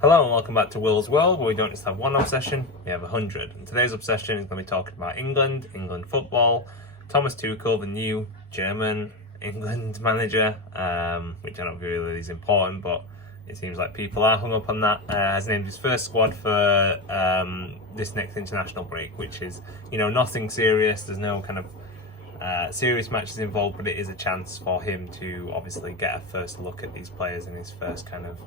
Hello and welcome back to Will's World, where we don't just have one obsession, we have 100. And today's obsession is going to be talking about England football, Thomas Tuchel, the new German England manager, which I don't feel really is important, but it seems like people are hung up on that. Has named his first squad for this next international break, which is, nothing serious. There's no kind of serious matches involved, but it is a chance for him to obviously get a first look at these players in his first kind of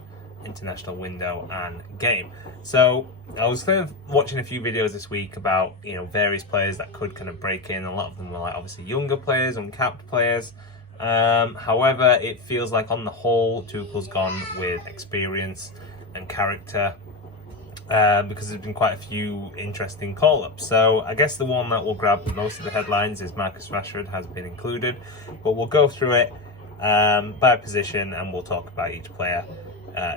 international window and game. So I was kind of watching a few videos this week about various players that could kind of break in. A lot of them were like obviously younger players, uncapped players. However, it feels like on the whole Tuchel's gone with experience and character, because there's been quite a few interesting call-ups. So I guess the one that will grab most of the headlines is Marcus Rashford has been included, but we'll go through it by position and we'll talk about each player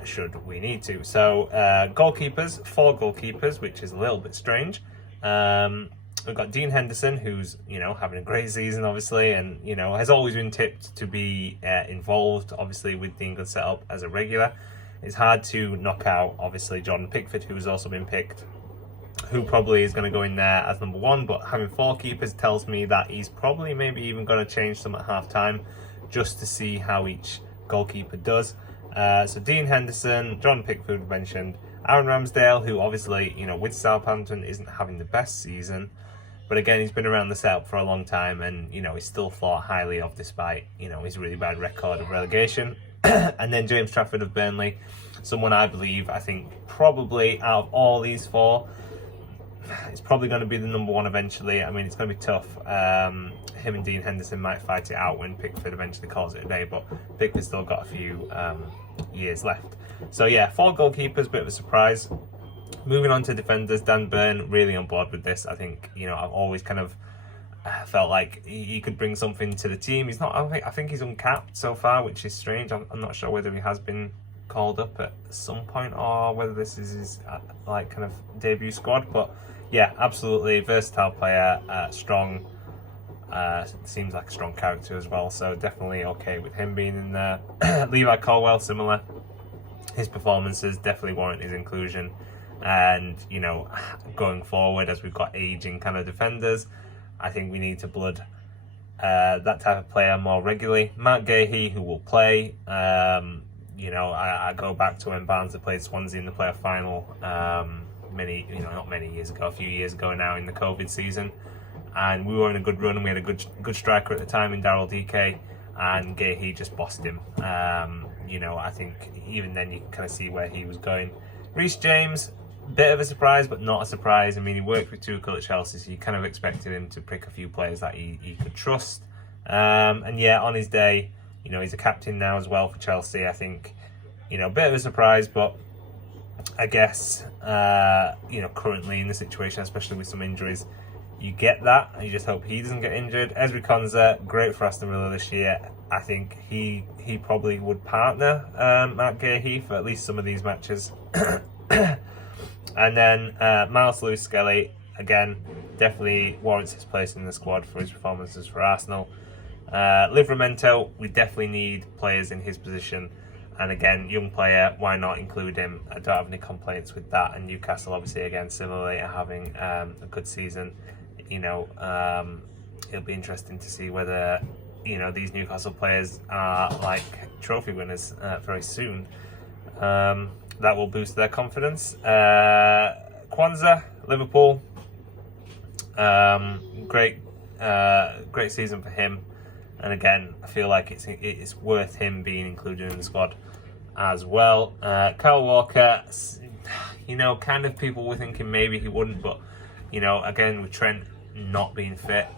should we need to. So goalkeepers, 4 goalkeepers, which is a little bit strange. We've got Dean Henderson, who's having a great season obviously, and has always been tipped to be involved obviously with the England setup as a regular. It's hard to knock out obviously Jordan Pickford, who's also been picked, who probably is going to go in there as number 1, but having 4 keepers tells me that he's probably maybe even going to change some at half time just to see how each goalkeeper does. So Dean Henderson, John Pickford mentioned, Aaron Ramsdale, who obviously, with Southampton isn't having the best season, but again, he's been around the setup for a long time and, he's still thought highly of despite, his really bad record of relegation. And then James Trafford of Burnley, someone I think probably out of all these 4, it's probably going to be the number 1 eventually. I mean, it's going to be tough. Him and Dean Henderson might fight it out when Pickford eventually calls it a day, but Pickford's still got a few years left. So yeah, 4 goalkeepers, bit of a surprise. Moving on to defenders, Dan Burn, really on board with this. I think, I've always kind of felt like he could bring something to the team. He's not, I think he's uncapped so far, which is strange. I'm not sure whether he has been called up at some point or whether this is his kind of debut squad, but yeah, absolutely versatile player, strong, seems like a strong character as well, so definitely okay with him being in there. Levi Colwill, similar. His performances definitely warrant his inclusion, and going forward as we've got aging kind of defenders, I think we need to blood that type of player more regularly. Matt Gahey, who will play. I go back to when Barnes played Swansea in the playoff final not many years ago, a few years ago now in the COVID season, and we were in a good run and we had a good striker at the time in Daryl DK, and Gahey just bossed him. I think even then you can kind of see where he was going. Reece James, bit of a surprise, but not a surprise. I mean, he worked with Tuchel at Chelsea, so you kind of expected him to pick a few players that he could trust. And yeah, on his day, he's a captain now as well for Chelsea. I think, bit of a surprise, but I guess, currently in the situation, especially with some injuries, you get that, and you just hope he doesn't get injured. Ezri Konsa, great for Aston Villa this year. I think he probably would partner Matt Gahey for at least some of these matches. And then Miles Lewis-Skelly, again, definitely warrants his place in the squad for his performances for Arsenal. Livramento, we definitely need players in his position. And again, young player, why not include him? I don't have any complaints with that. And Newcastle, obviously, again, similarly, are having a good season. It'll be interesting to see whether, these Newcastle players are like trophy winners very soon. That will boost their confidence. Kwanzaa, Liverpool, great season for him. And again, I feel like it's worth him being included in the squad as well. Kyle Walker, kind of people were thinking maybe he wouldn't, but again with Trent not being fit,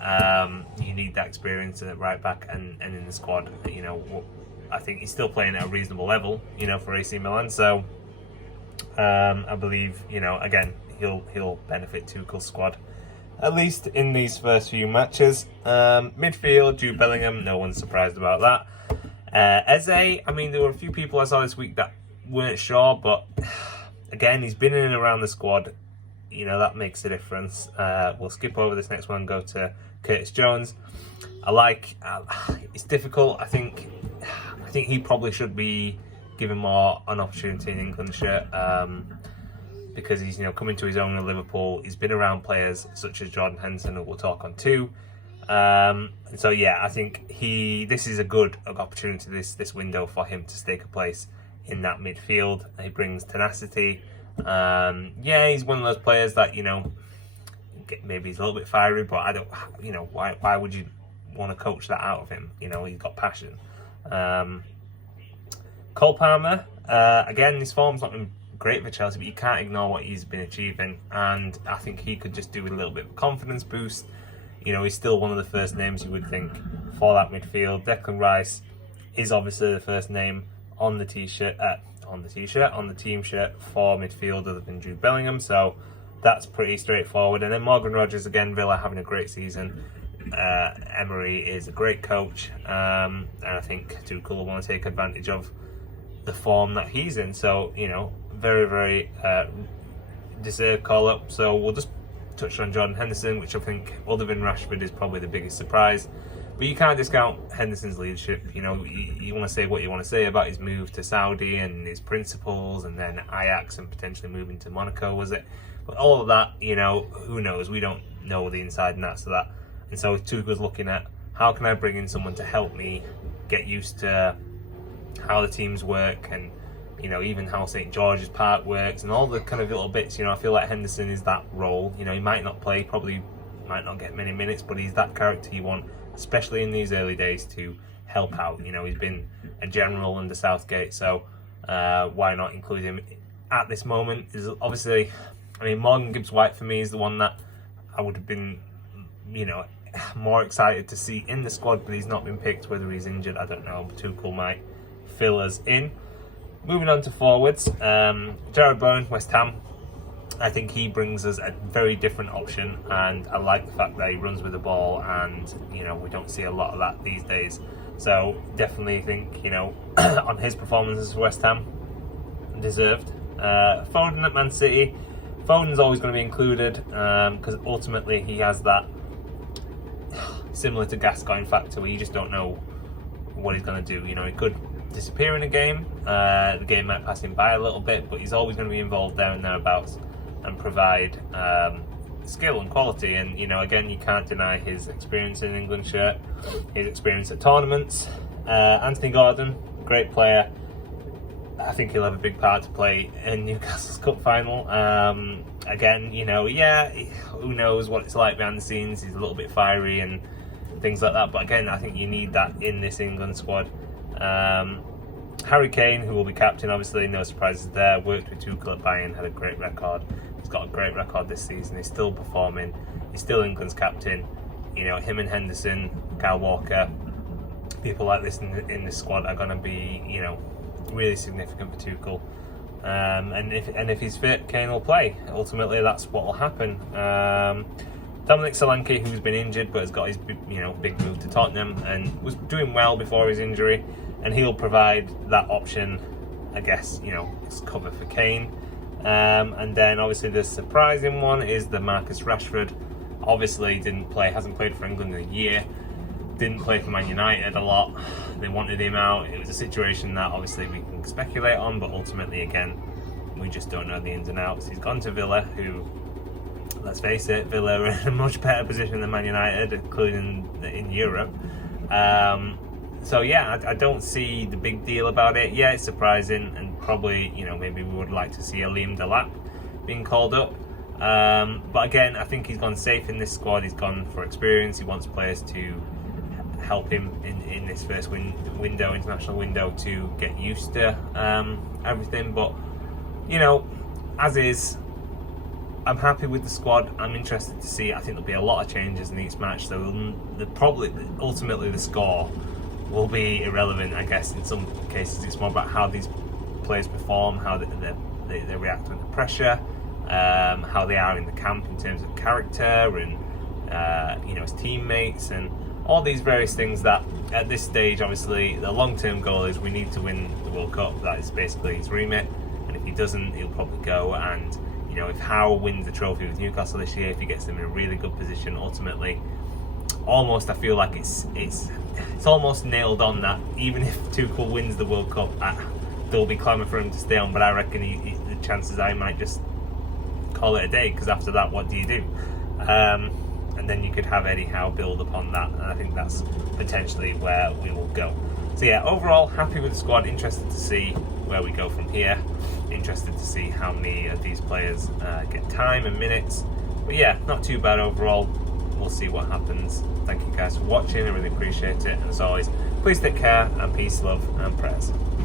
you need that experience at right back and in the squad. I think he's still playing at a reasonable level, for AC Milan. So I believe, again, he'll benefit Tuchel's squad, at least in these first few matches. Midfield, Jude Bellingham, no one's surprised about that. Eze, I mean, there were a few people I saw this week that weren't sure, but again, he's been in and around the squad. That makes a difference. We'll skip over this next one and go to Curtis Jones. It's difficult. I think he probably should be give him more an opportunity in England shirt, because he's coming to his own in Liverpool. He's been around players such as Jordan Henderson, who we'll talk on too. And so yeah, I think this is a good opportunity this window for him to stake a place in that midfield. He brings tenacity. Yeah, he's one of those players that maybe he's a little bit fiery, but I don't. Why would you want to coach that out of him? He's got passion. Cole Palmer, again, his form's not been great for Chelsea, but you can't ignore what he's been achieving, and I think he could just do with a little bit of confidence boost. He's still one of the first names you would think for that midfield. Declan Rice is obviously the first name on the team shirt for midfield, other than Jude Bellingham, so that's pretty straightforward. And then Morgan Rogers, again, Villa having a great season. Emery is a great coach, and I think Tuchel will want to take advantage of the form that he's in. So, very, very deserved call up. So we'll just touch on Jordan Henderson, which I think, other than Rashford, is probably the biggest surprise. But you can't discount Henderson's leadership. You want to say what you want to say about his move to Saudi and his principles, and then Ajax and potentially moving to Monaco, was it? But all of that, who knows? We don't know the inside and outs of that. And so Tuchel's looking at, how can I bring in someone to help me get used to how the teams work, and even how St. George's Park works, and all the kind of little bits. I feel like Henderson is that role. He might not play, probably might not get many minutes, but he's that character you want, especially in these early days, to help out. He's been a general under Southgate, so why not include him at this moment? Is obviously, Morgan Gibbs-White for me is the one that I would have been, more excited to see in the squad, but he's not been picked. Whether he's injured, I don't know. Tuchel might fill us in. Moving on to forwards, Jarrod Bowen, West Ham. I think he brings us a very different option, and I like the fact that he runs with the ball, and we don't see a lot of that these days. So definitely think on his performances for West Ham, deserved. Foden at Man City. Foden's always going to be included, because ultimately he has that similar to Gascoigne factor, where you just don't know what he's going to do. He could disappear in a game. The game might pass him by a little bit, but he's always going to be involved there and thereabouts and provide skill and quality. And again, you can't deny his experience in England shirt, his experience at tournaments. Anthony Gordon, great player. I think he'll have a big part to play in Newcastle's Cup final. Again, who knows what it's like behind the scenes. He's a little bit fiery and things like that, but again, I think you need that in this England squad. Harry Kane, who will be captain, obviously, no surprises there. Worked with Tuchel at Bayern, had a great record. He's got a great record this season. He's still performing. He's still England's captain. Him and Henderson, Kyle Walker, people like this in this squad are going to be, really significant for Tuchel. And if he's fit, Kane will play. Ultimately, that's what will happen. Dominic Solanke, who's been injured but has got his big move to Tottenham and was doing well before his injury, and he'll provide that option, I guess, it's cover for Kane. And then obviously the surprising one is the Marcus Rashford. Obviously hasn't played for England in a year, didn't play for Man United a lot. They wanted him out. It was a situation that obviously we can speculate on, but ultimately, again, we just don't know the ins and outs. He's gone to Villa, who, let's face it, Villa are in a much better position than Man United, including in Europe. So yeah, I don't see the big deal about it. Yeah, it's surprising, and probably, maybe we would like to see a Liam Delap being called up. But again, I think he's gone safe in this squad. He's gone for experience. He wants players to help him in this first international window, to get used to everything. But as is, I'm happy with the squad. I'm interested to see. I think there'll be a lot of changes in each match, so ultimately the score will be irrelevant. I guess in some cases it's more about how these players perform, how they react under pressure, how they are in the camp in terms of character and as teammates, and all these various things that at this stage, obviously, the long-term goal is we need to win the World Cup. That is basically his remit, and if he doesn't, he'll probably go. And if Howe wins the trophy with Newcastle this year, if he gets them in a really good position, ultimately, almost I feel like it's almost nailed on that even if Tuchel wins the World Cup, there'll be clamour for him to stay on, but I reckon the chances I might just call it a day, because after that, what do you do? And then you could have Eddie Howe build upon that, and I think that's potentially where we will go. So yeah, overall, happy with the squad, interested to see where we go from here, interested to see how many of these players get time and minutes, but yeah, not too bad overall. We'll see what happens. Thank you guys for watching, I really appreciate it, and as always, please take care, and peace, love and prayers.